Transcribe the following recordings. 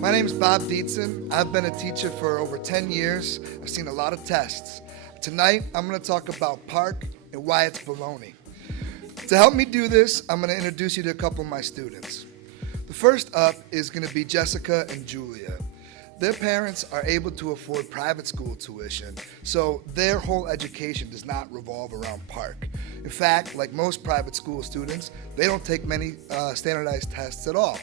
My name's Bob Dietzen. I've been a teacher for over 10 years. I've seen a lot of tests. Tonight, I'm going to talk about PARCC and why it's baloney. To help me do this, I'm going to introduce you to a couple of my students. The first up is going to be Jessica and Julia. Their parents are able to afford private school tuition, so their whole education does not revolve around PARCC. In fact, like most private school students, they don't take many standardized tests at all.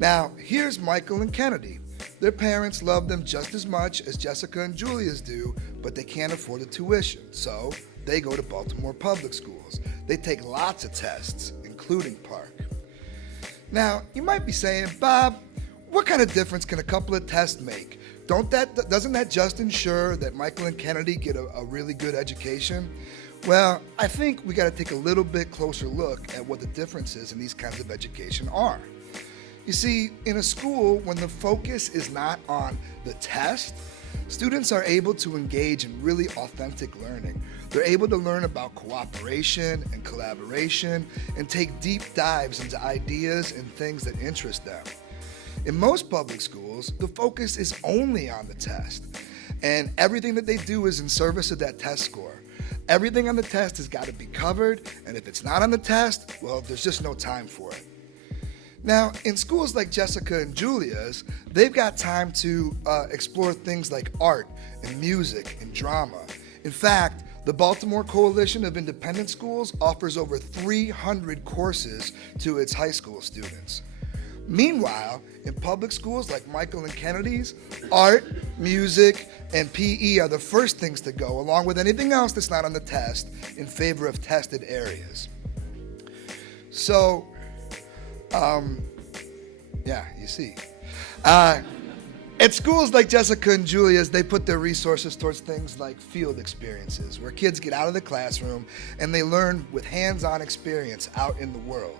Now, here's Michael and Kennedy. Their parents love them just as much as Jessica and Julia's do, but they can't afford the tuition, so they go to Baltimore public schools. They take lots of tests, including PARCC. Now, you might be saying, Bob, what kind of difference can a couple of tests make? Doesn't that just ensure that Michael and Kennedy get a really good education? Well, I think we got to take a little bit closer look at what the differences in these kinds of education are. You see, in a school, when the focus is not on the test, students are able to engage in really authentic learning. They're able to learn about cooperation and collaboration and take deep dives into ideas and things that interest them. In most public schools, the focus is only on the test, and everything that they do is in service of that test score. Everything on the test has got to be covered, and if it's not on the test, well, there's just no time for it. Now, in schools like Jessica and Julia's, they've got time to explore things like art and music and drama. In fact, the Baltimore Coalition of Independent Schools offers over 300 courses to its high school students. Meanwhile, in public schools like Michael and Kennedy's, art, music, and PE are the first things to go, along with anything else that's not on the test, in favor of tested areas. So, you see. At schools like Jessica and Julia's, they put their resources towards things like field experiences, where kids get out of the classroom and they learn with hands-on experience out in the world.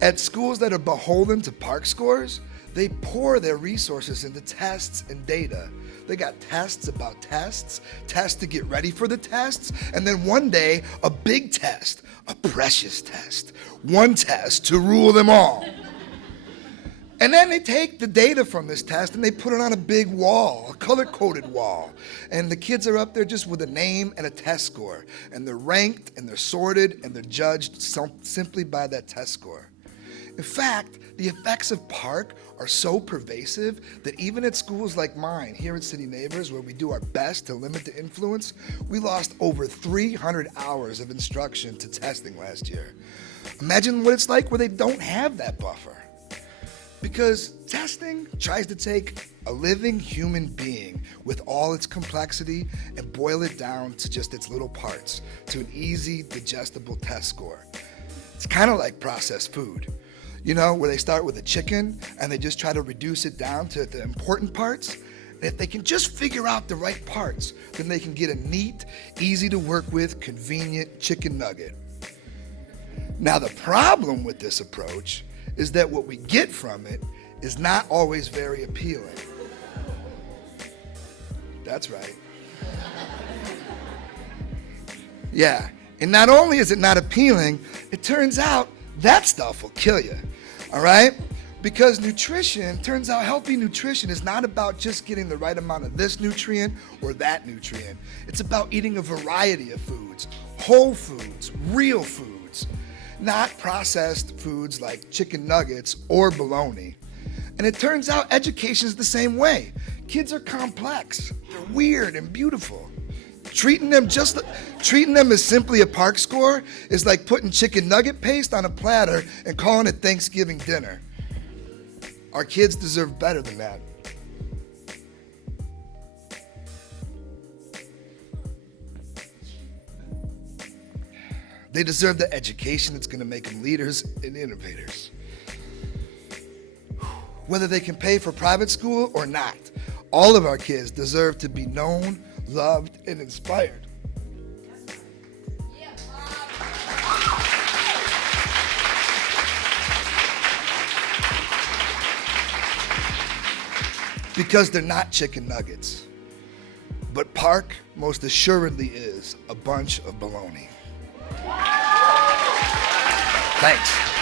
At schools that are beholden to PARCC scores, they pour their resources into tests and data. They got tests about tests, tests to get ready for the tests, and then one day, a big test, a precious test, one test to rule them all. And then they take the data from this test and they put it on a big wall, a color-coded wall. And the kids are up there just with a name and a test score. And they're ranked and they're sorted and they're judged simply by that test score. In fact, the effects of PARCC are so pervasive that even at schools like mine, here at City Neighbors, where we do our best to limit the influence, we lost over 300 hours of instruction to testing last year. Imagine what it's like where they don't have that buffer. Because testing tries to take a living human being with all its complexity and boil it down to just its little parts, to an easy, digestible test score. It's kind of like processed food. You know, where they start with a chicken and they just try to reduce it down to the important parts. And if they can just figure out the right parts, then they can get a neat, easy to work with, convenient chicken nugget. Now, the problem with this approach is that what we get from it is not always very appealing. That's right. Yeah, and not only is it not appealing, it turns out that stuff will kill you, all right? Because nutrition, turns out healthy nutrition is not about just getting the right amount of this nutrient or that nutrient. It's about eating a variety of foods, whole foods, real foods, not processed foods like chicken nuggets or bologna. And it turns out education is the same way. Kids are complex, they're weird and beautiful. Treating them as simply a PARCC score is like putting chicken nugget paste on a platter and calling it Thanksgiving dinner. Our kids deserve better than that. They deserve the education that's going to make them leaders and innovators. Whether they can pay for private school or not, all of our kids deserve to be known, loved, and inspired. Because they're not chicken nuggets. But PARCC most assuredly is a bunch of baloney. Thanks.